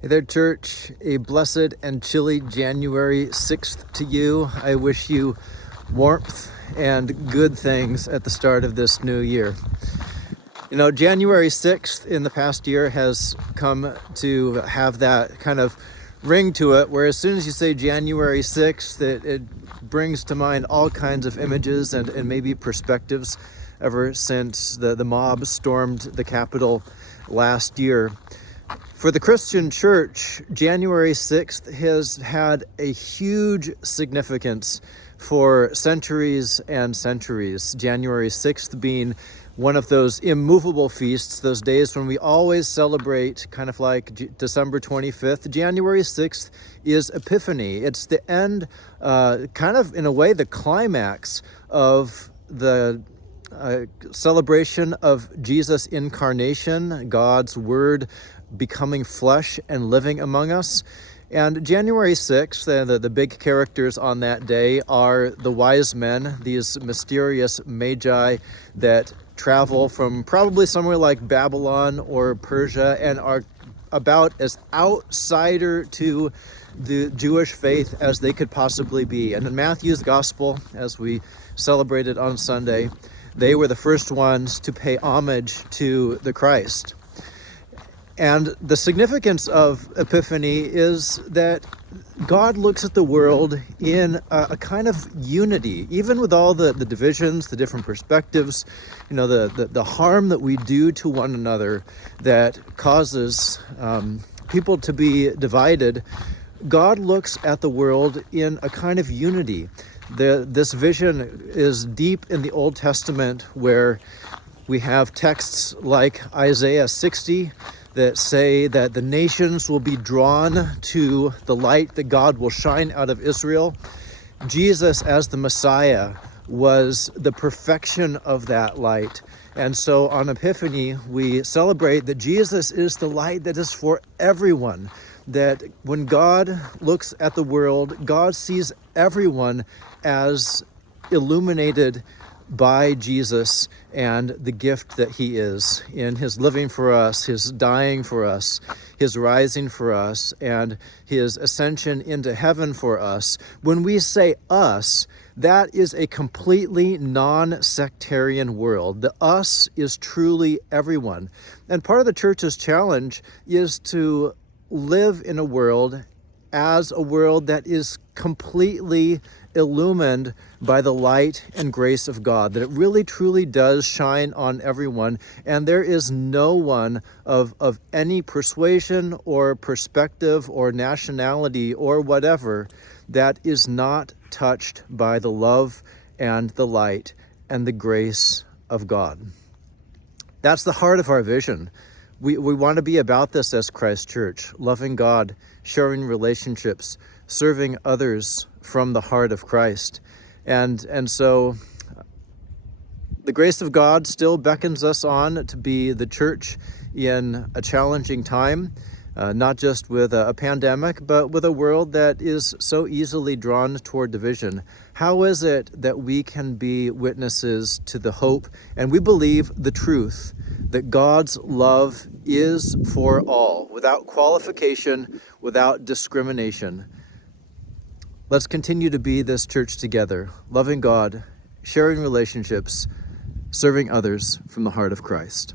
Hey there, church. A blessed and chilly January 6th to you. I wish you warmth and good things at the start of this new year. You know, January 6th in the past year has come to have that kind of ring to it, where as soon as you say January 6th, it brings to mind all kinds of images and maybe perspectives ever since the mob stormed the Capitol last year. For the Christian church, January 6th has had a huge significance for centuries and centuries. January 6th being one of those immovable feasts, those days when we always celebrate, kind of like December 25th. January 6th is Epiphany. It's the end, kind of in a way, the climax of the celebration of Jesus' incarnation, God's word becoming flesh and living among us. And January 6th, the big characters on that day are the wise men, these mysterious magi that travel from probably somewhere like Babylon or Persia and are about as outsider to the Jewish faith as they could possibly be. And in Matthew's gospel, as we celebrated on Sunday, they were the first ones to pay homage to the Christ. And the significance of Epiphany is that God looks at the world in a kind of unity, even with all the divisions, the different perspectives, you know, the harm that we do to one another that causes people to be divided. God looks at the world in a kind of unity. This vision is deep in the Old Testament, where we have texts like Isaiah 60 that say that the nations will be drawn to the light that God will shine out of Israel. Jesus, as the Messiah, was the perfection of that light. And so on Epiphany, we celebrate that Jesus is the light that is for everyone. That when God looks at the world, God sees everyone as illuminated by Jesus and the gift that he is in his living for us, his dying for us, his rising for us, and his ascension into heaven for us. When we say us, that is a completely non-sectarian world. The us is truly everyone. And part of the church's challenge is to live in a world as a world that is completely illumined by the light and grace of God, that it really truly does shine on everyone, and there is no one of any persuasion or perspective or nationality or whatever that is not touched by the love and the light and the grace of God. That's the heart of our vision. We want to be about this as Christ Church, loving God, sharing relationships, serving others from the heart of Christ. And so the grace of God still beckons us on to be the church in a challenging time, not just with a pandemic, but with a world that is so easily drawn toward division. How is it that we can be witnesses to the hope, and we believe the truth, that God's love is for all, without qualification, without discrimination? Let's continue to be this church together, loving God, sharing relationships, serving others from the heart of Christ.